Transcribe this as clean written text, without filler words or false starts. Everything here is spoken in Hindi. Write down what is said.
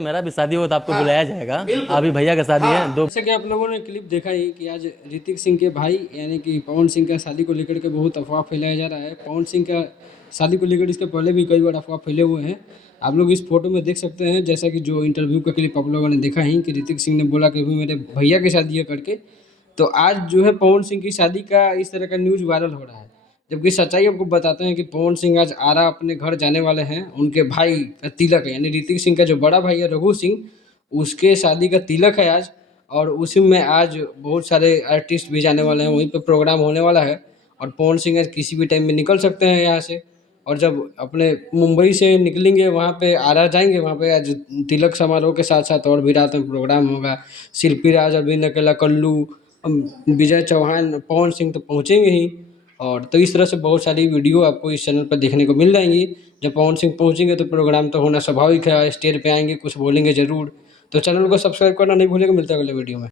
मेरा भी शादी हो तो आपको बुलाया जाएगा। अभी भैया का शादी है दो। जैसे कि आप लोगों ने क्लिप देखा ही कि आज ऋतिक सिंह के भाई यानी कि पवन सिंह का शादी को लेकर के बहुत अफवाह फैलाया जा रहा है। पवन सिंह का शादी को लेकर इसके पहले भी कई बार अफवाह फैले हुए हैं। आप लोग इस फोटो में देख सकते हैं, जैसा कि जो इंटरव्यू का क्लिप आप लोगों ने देखा ही कि ऋतिक सिंह ने बोला कि अभी मेरे भैया की शादी है करके। तो आज जो है पवन सिंह की शादी का इस तरह का न्यूज़ वायरल हो रहा है, जबकि सच्चाई आपको बताते हैं कि पवन सिंह आज आरा अपने घर जाने वाले हैं। उनके भाई का तिलक है, यानी ऋतिक सिंह का जो बड़ा भाई है रघु सिंह, उसके शादी का तिलक है आज। और उसी में आज बहुत सारे आर्टिस्ट भी जाने वाले हैं, वहीं पे प्रोग्राम होने वाला है। और पवन सिंह आज किसी भी टाइम में निकल सकते हैं यहाँ से। और जब अपने मुंबई से निकलेंगे वहाँ पे आरा जाएंगे, वहाँ पे आज तिलक समारोह के साथ साथ और भी रात में प्रोग्राम होगा। शिल्पी राज, अरविंद अकेला, कल्लू, विजय चौहान, पवन सिंह तो पहुँचेंगे ही। और तो इस तरह से बहुत सारी वीडियो आपको इस चैनल पर देखने को मिल जाएंगी। जब पवन सिंह पहुँचेंगे तो प्रोग्राम तो होना स्वाभाविक है, स्टेज पे आएंगे, कुछ बोलेंगे ज़रूर। तो चैनल को सब्सक्राइब करना नहीं भूलिएगा। मिलता है अगले वीडियो में।